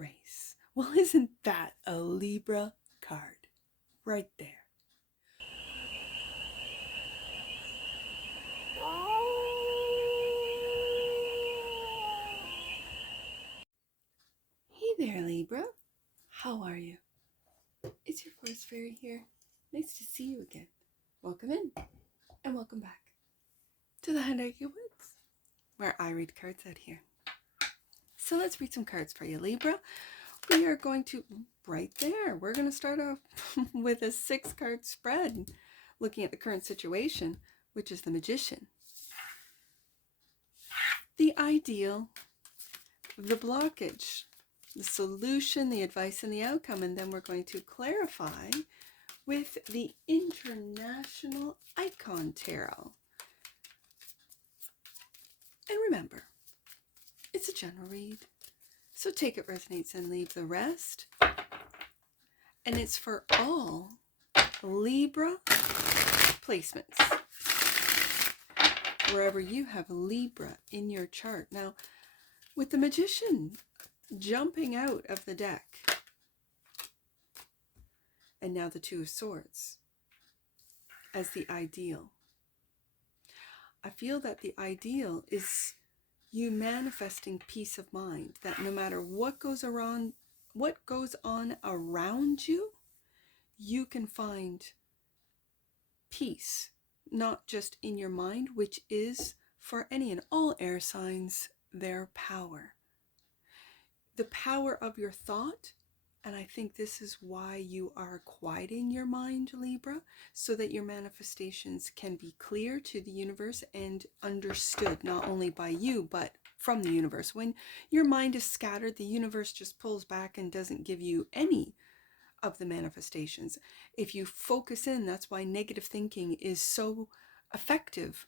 race. Well, isn't that a Libra card right there? Hey there, Libra. How are you? It's your forest fairy here. Nice to see you again. Welcome in and welcome back to the Handake Woods, where I read cards out here. So let's read some cards for you, Libra. We are going to, right there, we're going to start off with a 6-card spread, looking at the current situation, which is the Magician, the ideal, the blockage, the solution, the advice, and the outcome. And then we're going to clarify with the International Icon Tarot. And remember, it's a general read, so take it resonates and leave the rest. And it's for all Libra placements, wherever you have Libra in your chart. Now, with the Magician jumping out of the deck, and now the Two of Swords as the ideal, I feel that the ideal is you manifesting peace of mind, that no matter what goes on around you, you can find peace, not just in your mind, which is for any and all air signs their power. The power of your thought. And I think this is why you are quieting your mind, Libra, so that your manifestations can be clear to the universe and understood, not only by you, but from the universe. When your mind is scattered, the universe just pulls back and doesn't give you any of the manifestations. If you focus in, that's why negative thinking is so effective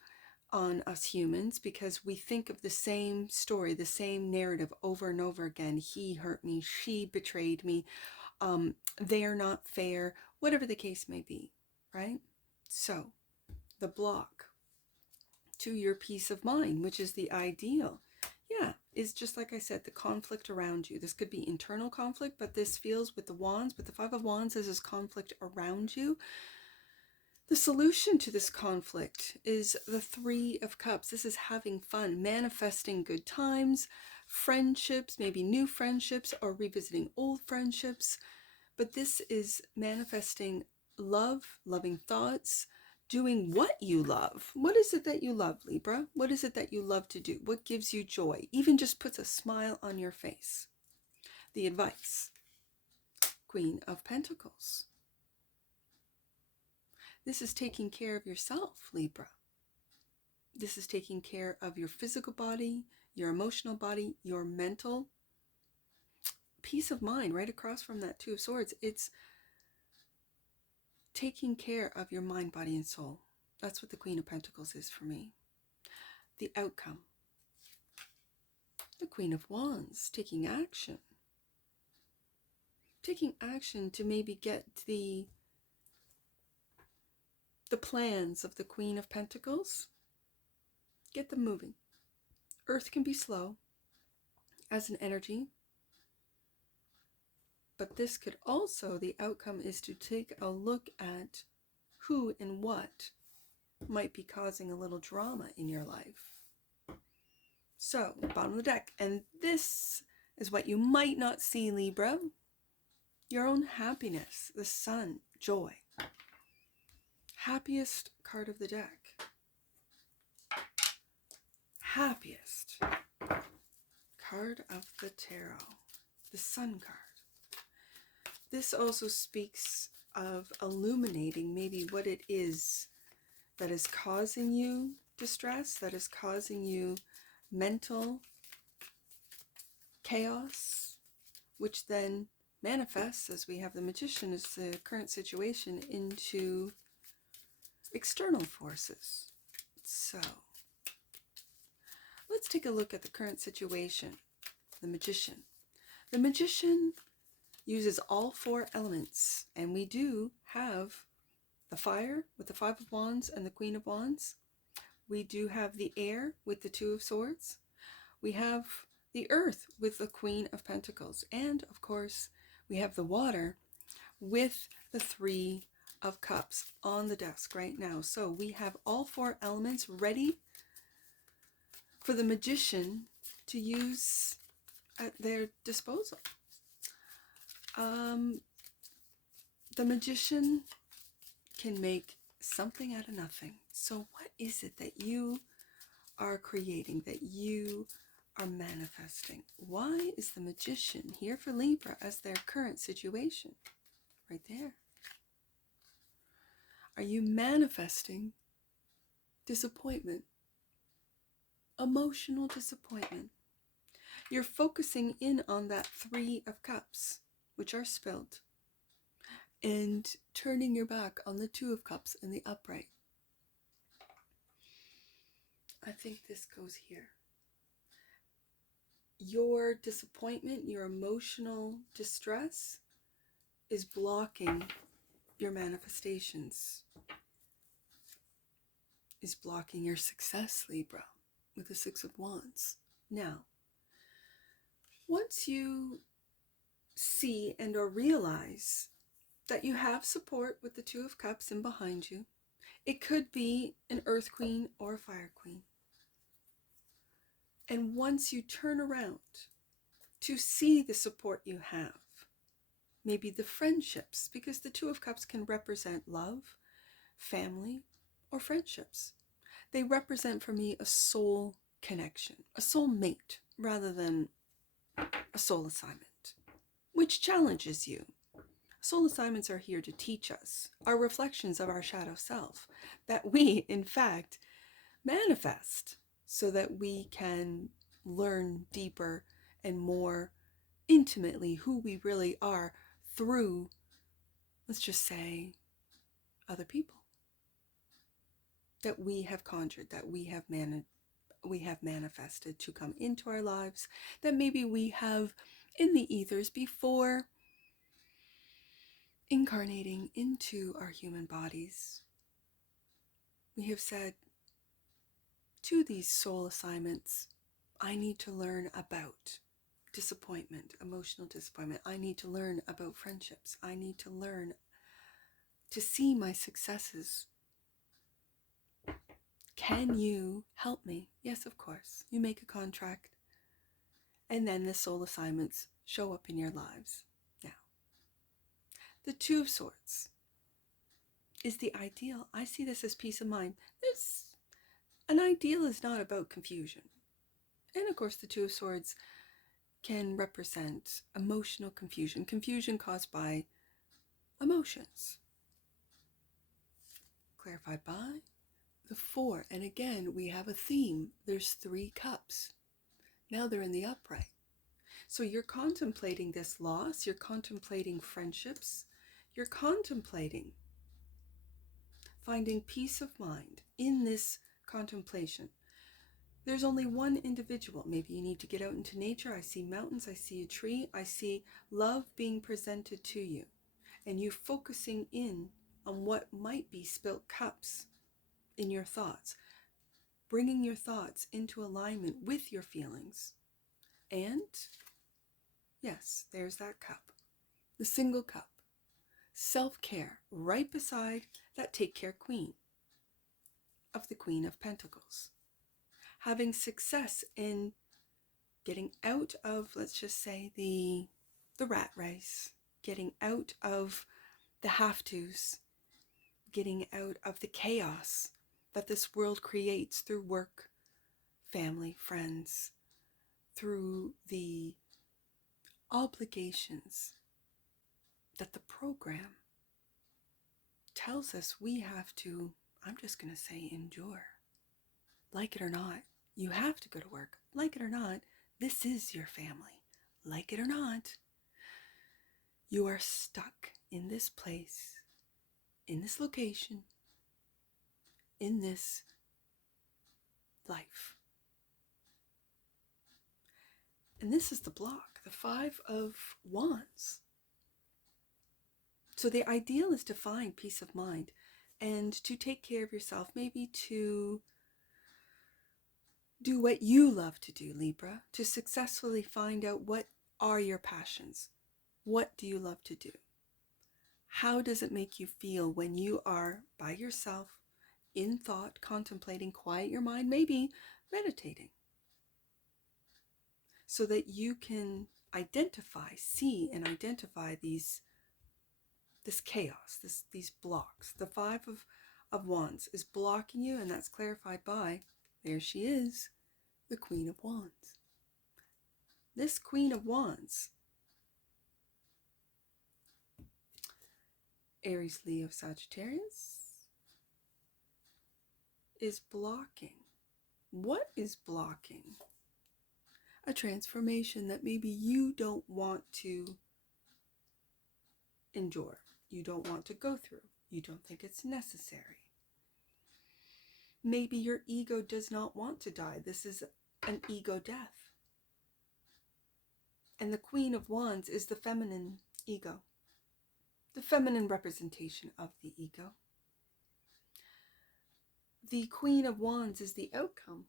on us humans, because we think of the same story, the same narrative over and over again. He hurt me, she betrayed me, they're not fair, whatever the case may be, right? So the block to your peace of mind, which is the ideal, is just like I said, the conflict around you. This could be internal conflict, but this feels with the Wands, with the Five of Wands, this is conflict around you. The solution to this conflict is the Three of Cups. This is having fun, manifesting good times, friendships, maybe new friendships, or revisiting old friendships. But this is manifesting love, loving thoughts, doing what you love. What is it that you love, Libra? What is it that you love to do? What gives you joy? Even just puts a smile on your face. The advice, Queen of Pentacles. This is taking care of yourself, Libra. This is taking care of your physical body, your emotional body, your mental peace of mind. Right across from that Two of Swords, it's taking care of your mind, body, and soul. That's what the Queen of Pentacles is for me. The outcome, the Queen of Wands, taking action. Taking action to maybe get the plans of the Queen of Pentacles, get them moving. Earth can be slow as an energy, but this could also, the outcome is to take a look at who and what might be causing a little drama in your life. So, bottom of the deck, and this is what you might not see, Libra. Your own happiness, the Sun, joy. Happiest card of the deck. Happiest card of the tarot. The Sun card. This also speaks of illuminating maybe what it is that is causing you distress, that is causing you mental chaos, which then manifests, as we have the Magician as the current situation, into external forces. So let's take a look at the current situation. The Magician. The Magician uses all 4 elements, and we do have the fire with the Five of Wands and the Queen of Wands. We do have the air with the Two of Swords. We have the earth with the Queen of Pentacles. And of course, we have the water with the Three of Cups on the desk right now. So we have all four elements ready for the magician to use at their disposal. The magician can make something out of nothing. So what is it that you are creating, that you are manifesting? Why is the magician here for Libra as their current situation? Right there. Are you manifesting disappointment? Emotional disappointment. You're focusing in on that Three of Cups, which are spilled, and turning your back on the Two of Cups and the upright. I think this goes here. Your disappointment, your emotional distress is blocking your manifestations, is blocking your success, Libra, with the Six of Wands. Now, once you see and or realize that you have support with the Two of Cups in behind you, it could be an Earth Queen or a Fire Queen. And once you turn around to see the support you have, maybe the friendships, because the Two of Cups can represent love, family, or friendships. They represent for me a soul connection, a soul mate, rather than a soul assignment, which challenges you. Soul assignments are here to teach us, are reflections of our shadow self, that we, in fact, manifest so that we can learn deeper and more intimately who we really are through, let's just say, other people that we have conjured, that we have manifested to come into our lives, that maybe we have in the ethers before incarnating into our human bodies. We have said to these soul assignments, I need to learn about disappointment, emotional disappointment. I need to learn about friendships. I need to learn to see my successes. Can you help me? Yes, of course. You make a contract, and then the soul assignments show up in your lives. Now, the Two of Swords is the ideal. I see this as peace of mind. An ideal is not about confusion. And of course, the Two of Swords can represent emotional confusion, confusion caused by emotions. Clarified by the Four. And again, we have a theme. There's Three Cups. Now they're in the upright. So you're contemplating this loss. You're contemplating friendships. You're contemplating finding peace of mind in this contemplation. There's only one individual. Maybe you need to get out into nature. I see mountains. I see a tree. I see love being presented to you. And you focusing in on what might be spilt cups in your thoughts. Bringing your thoughts into alignment with your feelings. And, yes, there's that cup. The single cup. Self-care right beside that take-care queen of the Queen of Pentacles. Having success in getting out of, let's just say, the rat race, getting out of the have-tos, getting out of the chaos that this world creates through work, family, friends, through the obligations that the program tells us we have to, I'm just going to say, endure. Like it or not, you have to go to work. Like it or not, this is your family. Like it or not, you are stuck in this place, in this location, in this life. And this is the block, the Five of Wands. So the ideal is to find peace of mind and to take care of yourself, maybe to Do what you love to do, Libra, to successfully find out what are your passions. What do you love to do? How does it make you feel when you are by yourself, in thought, contemplating, quiet your mind, maybe meditating, so that you can see and identify this chaos, these blocks. The Five of Wands is blocking you, and that's clarified by, there she is, the Queen of Wands. This Queen of Wands, Aries, Leo, Sagittarius, is blocking. What is blocking? A transformation that maybe you don't want to endure. You don't want to go through. You don't think it's necessary. Maybe your ego does not want to die. This is an ego death. And the Queen of Wands is the feminine ego, the feminine representation of the ego. The Queen of Wands is the outcome.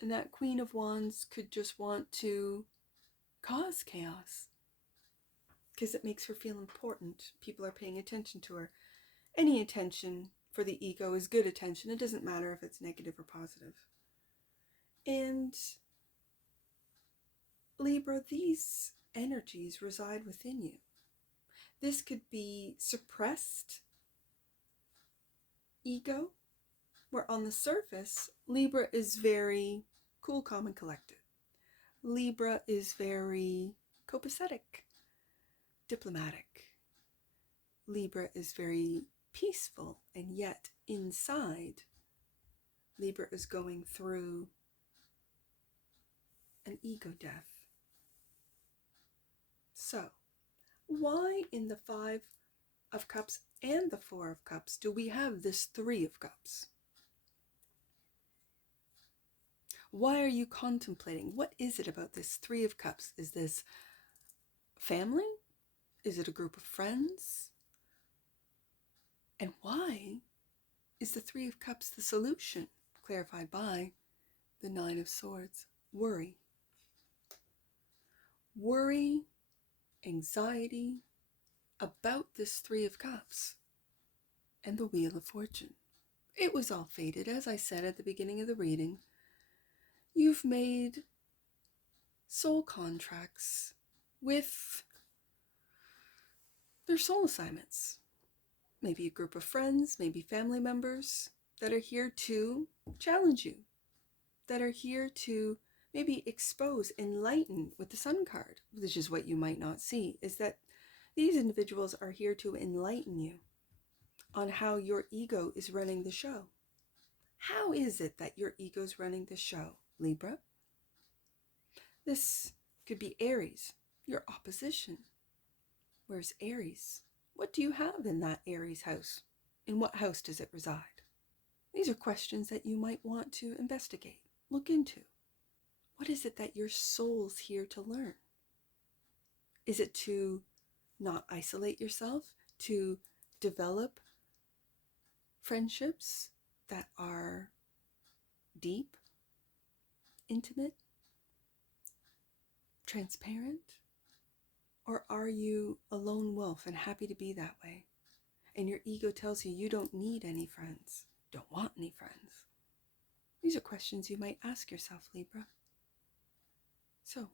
And that Queen of Wands could just want to cause chaos because it makes her feel important. People are paying attention to her. Any attention for the ego is good attention. It doesn't matter if it's negative or positive. And Libra, these energies reside within you. This could be suppressed ego, where on the surface, Libra is very cool, calm, and collected. Libra is very copacetic, diplomatic. Libra is very peaceful, and yet inside, Libra is going through an ego death. So, why in the Five of Cups and the Four of Cups do we have this Three of Cups? Why are you contemplating? What is it about this Three of Cups? Is this family? Is it a group of friends? And why is the Three of Cups the solution? Clarified by the Nine of Swords. Worry. Worry, anxiety about this Three of Cups and the Wheel of Fortune. It was all fated, as I said at the beginning of the reading. You've made soul contracts with their soul assignments. Maybe a group of friends, maybe family members that are here to challenge you, that are here to maybe expose, enlighten with the Sun card, which is what you might not see, is that these individuals are here to enlighten you on how your ego is running the show. How is it that your ego is running the show, Libra? This could be Aries, your opposition. Where's Aries? What do you have in that Aries house? In what house does it reside? These are questions that you might want to investigate, look into. What is it that your soul's here to learn? Is it to not isolate yourself, to develop friendships that are deep, intimate, transparent? Or are you a lone wolf and happy to be that way? And your ego tells you you don't need any friends, don't want any friends. These are questions you might ask yourself, Libra. So,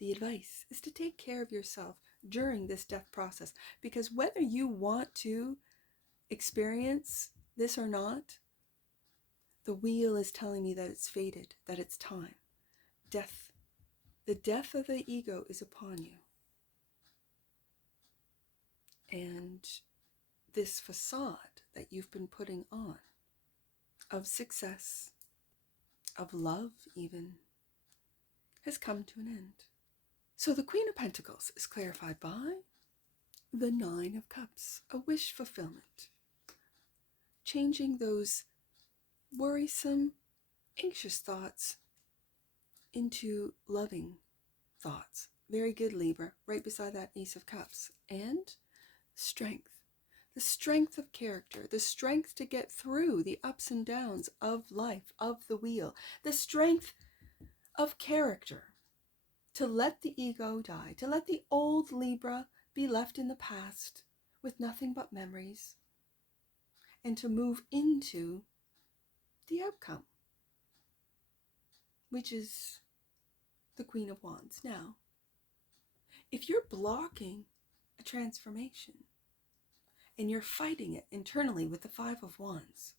the advice is to take care of yourself during this death process, because whether you want to experience this or not, the wheel is telling me that it's fated, that it's time. Death, the death of the ego is upon you. And this facade that you've been putting on of success, of love even, has come to an end. So the Queen of Pentacles is clarified by the Nine of Cups, a wish fulfillment. Changing those worrisome, anxious thoughts into loving thoughts. Very good, Libra, right beside that Ace of Cups. And strength. the strength of character, the strength to get through the ups and downs of life, of the wheel, the strength of character to let the ego die, to let the old Libra be left in the past with nothing but memories, and to move into the outcome, which is the Queen of Wands. Now, if you're blocking a transformation and you're fighting it internally with the Five of Wands,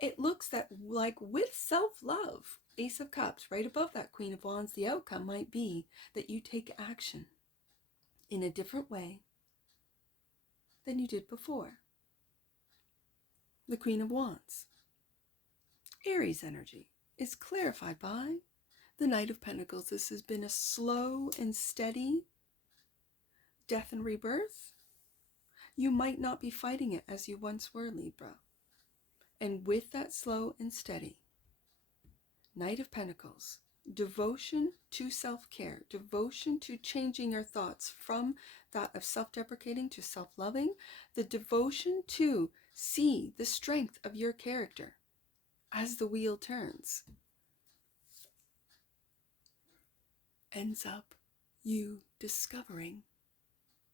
it looks that, like with self-love, Ace of Cups, right above that Queen of Wands, the outcome might be that you take action in a different way than you did before. The Queen of Wands, Aries energy, is clarified by the Knight of Pentacles. This has been a slow and steady death and rebirth. You might not be fighting it as you once were, Libra. And with that slow and steady Knight of Pentacles, devotion to self-care, devotion to changing your thoughts from that of self-deprecating to self-loving, the devotion to see the strength of your character as the wheel turns, ends up you discovering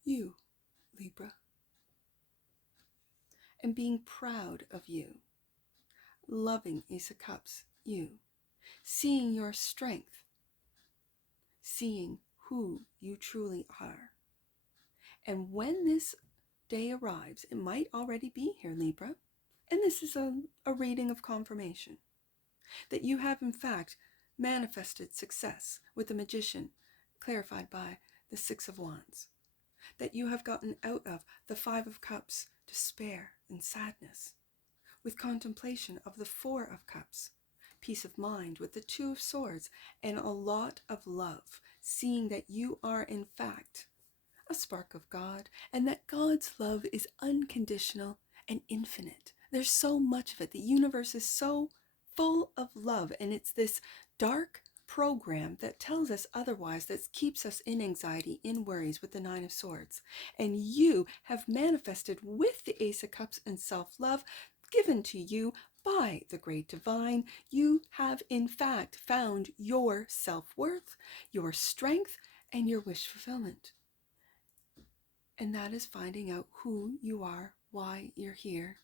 you, Libra, and being proud of you, loving Ace of Cups, you, seeing your strength, seeing who you truly are. And when this day arrives, it might already be here, Libra, and this is a reading of confirmation, that you have in fact manifested success with the Magician, clarified by the Six of Wands, that you have gotten out of the Five of Cups, despair and sadness, with contemplation of the Four of Cups, peace of mind with the Two of Swords, and a lot of love, seeing that you are in fact a spark of God, and that God's love is unconditional and infinite. There's so much of it. The universe is so full of love, and it's this dark program that tells us otherwise, that keeps us in anxiety, in worries, with the Nine of Swords. And you have manifested with the Ace of Cups and self-love given to you by the Great Divine. You have in fact found your self-worth, your strength, and your wish fulfillment. And that is finding out who you are, why you're here,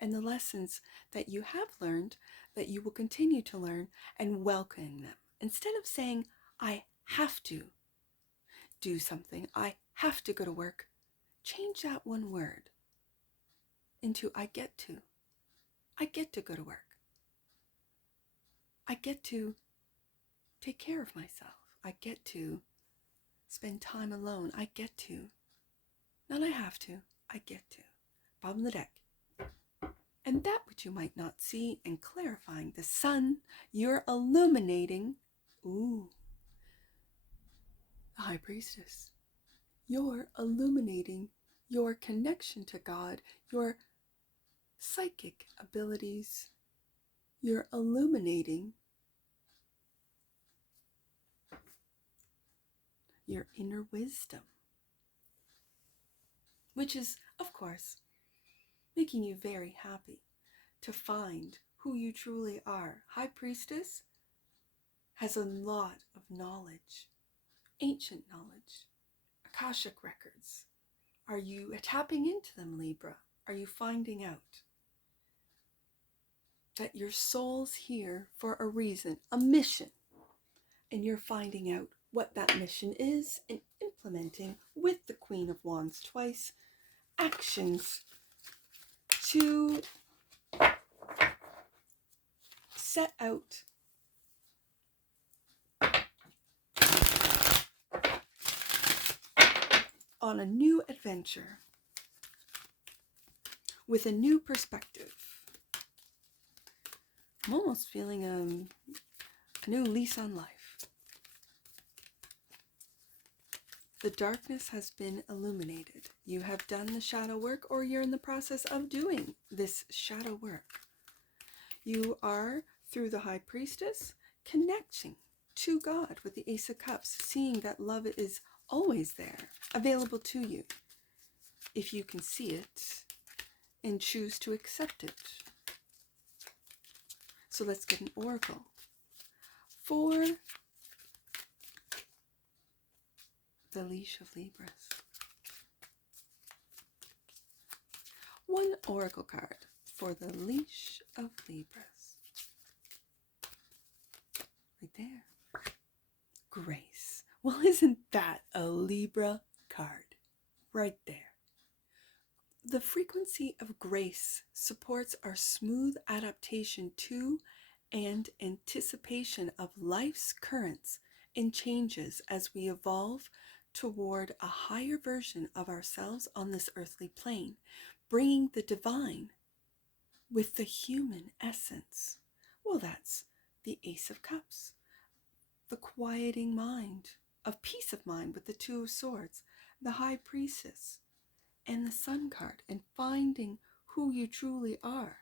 and the lessons that you have learned, that you will continue to learn, and welcoming them. Instead of saying, I have to do something, I have to go to work, change that one word into I get to. I get to go to work. I get to take care of myself. I get to spend time alone. I get to. Not I have to, I get to. Bottom of the deck. And that which you might not see, and clarifying the sun, you're illuminating, the High Priestess. You're illuminating your connection to God, your psychic abilities. You're illuminating your inner wisdom, which is, of course, making you very happy to find who you truly are. High Priestess has a lot of knowledge, ancient knowledge, Akashic records. Are you tapping into them, Libra? Are you finding out that your soul's here for a reason, a mission, and you're finding out what that mission is and implementing with the Queen of Wands twice actions to set out on a new adventure with a new perspective. I'm almost feeling a new lease on life. The darkness has been illuminated. You have done the shadow work, or you're in the process of doing this shadow work. You are, through the High Priestess, connecting to God with the Ace of Cups, seeing that love is always there, available to you. if you can see it and choose to accept it. So let's get an oracle for the leash of Libras. One oracle card for the leash of Libras. Right there. Grace. Well, isn't that a Libra card? Right there. The frequency of grace supports our smooth adaptation to and anticipation of life's currents and changes as we evolve toward a higher version of ourselves on this earthly plane, bringing the divine with the human essence. Well, that's the Ace of Cups, the quieting mind of peace of mind with the Two of Swords, the High Priestess, and the Sun card, and finding who you truly are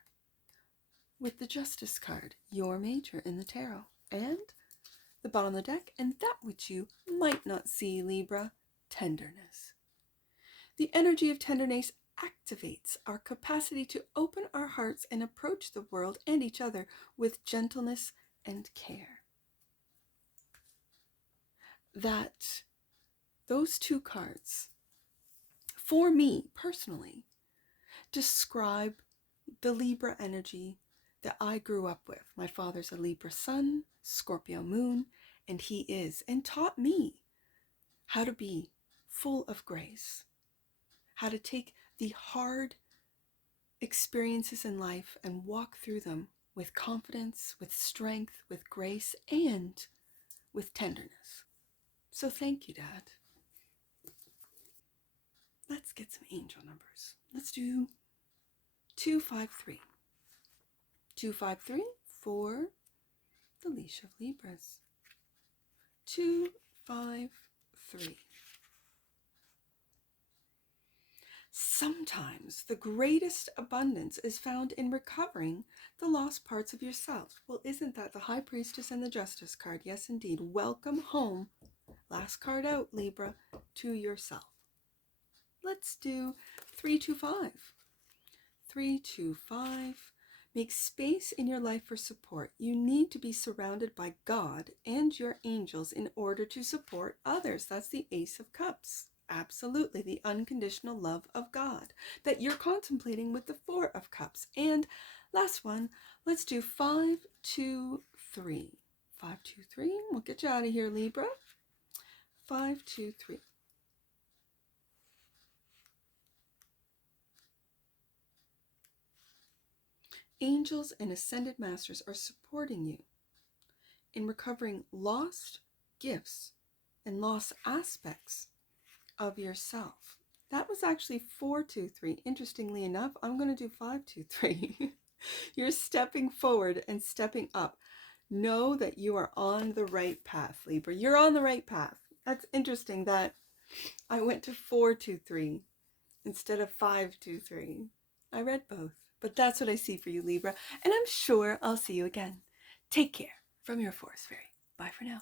with the Justice card, your major in the tarot, and the bottom of the deck, and that which you might not see, Libra, tenderness. The energy of tenderness activates our capacity to open our hearts and approach the world and each other with gentleness and care. That those two cards, for me personally, describe the Libra energy that I grew up with. My father's a Libra sun, Scorpio moon, and he is, and taught me how to be full of grace, how to take the hard experiences in life and walk through them with confidence, with strength, with grace, and with tenderness. So thank you, Dad. Let's get some angel numbers. Let's do 253. 253 for the leash of Libras. 253. Sometimes the greatest abundance is found in recovering the lost parts of yourself. Well, isn't that the High Priestess and the Justice card? Yes, indeed. Welcome home. Last card out, Libra, to yourself. Let's do 325. 325. Make space in your life for support. You need to be surrounded by God and your angels in order to support others. That's the Ace of Cups. Absolutely, the unconditional love of God that you're contemplating with the Four of Cups. And last one, let's do 523. 523. We'll get you out of here, Libra. 523. Angels and ascended masters are supporting you in recovering lost gifts and lost aspects of yourself. That was actually 423. Interestingly enough, I'm going to do 523. You're stepping forward and stepping up. Know that you are on the right path, Libra. You're on the right path. That's interesting that I went to 423 instead of 523. I read both, but that's what I see for you, Libra. And I'm sure I'll see you again. Take care from your Forest Fairy. Bye for now.